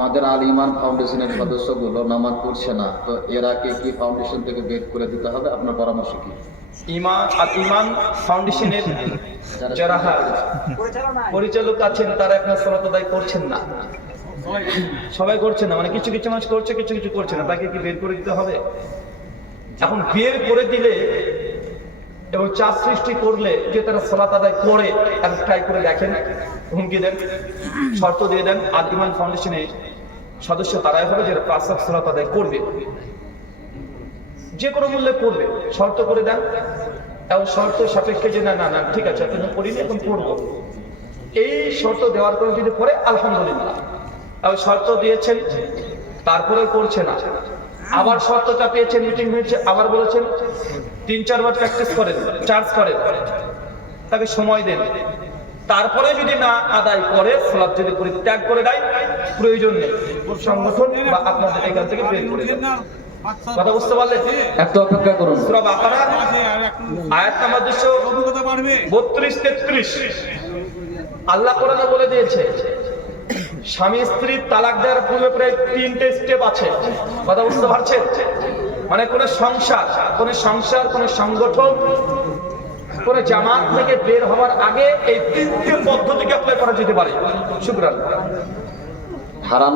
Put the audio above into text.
আমাদের আল ইমান ফাউন্ডেশনের সদস্যগুলো নামাজ পড়ছে না, তো এরা কি ফাউন্ডেশন থেকে বের করে দিতে হবে? আপনার পরামর্শ কি? ইমান ফাউন্ডেশনের যারা পরিচালক আছেন তারা আপনার সালাত আদায় করছেন না, সবাই করছে না, মানে কিছু কিছু মানুষ করছে, কিছু কিছু করছে না, তাকে কি বের করে দিতে হবে? এখন বের করে দিলে এবং চাপ সৃষ্টি করলে যে তারা সালাত আদায় করে ট্রাই করে দেখেন, হুমকি দেন, শর্ত দিয়ে দেন। আল ইমান ফাউন্ডেশনের সদস্য তারাই হবে যারা 5 ওয়াক্ত সালাত আদায় করবে, যে কোনো মূল্যে করবে, শর্ত করে দেন। এবং শর্ত সাপেক্ষে যে না না না ঠিক আছে এখন করিনি, এখন করবো, এই শর্ত দেওয়ার পরে যদি পরে আলহামদুলিল্লাহ। এবং শর্ত দিয়েছেন তারপরে করছে না, আবার শর্তটা পেয়েছেন, মিটিং হয়েছে, আবার বলেছেন 3-4 বার প্র্যাকটিস করেন, চার্জ করেন, তাকে সময় দেন, তারপরে যদি না আদায় করে, সালাত যদি পরিত্যাগ করে দেয়, প্রয়োজন নেই, সংগঠন বা আপনাদের এখান থেকে বের করে দেন। কথা বুঝতে পারলেন? একটু অপেক্ষা করুন। সূরা বাকারা আয়াত নাম্বার 232-33 আল্লাহ কোরআনে বলে দিয়েছে স্বামী স্ত্রী তালাক দেওয়ার পূর্বে প্রায় 3টে স্টেপ আছে। কথা বুঝতে পারছেন? মানে কোন সংসার, কোন সংগঠন, কোন জামাত থেকে বের হওয়ার আগে এই 3টে পদ্ধতিকে অ্যাপ্লাই করা যেতে পারে। শুকরান। হারাম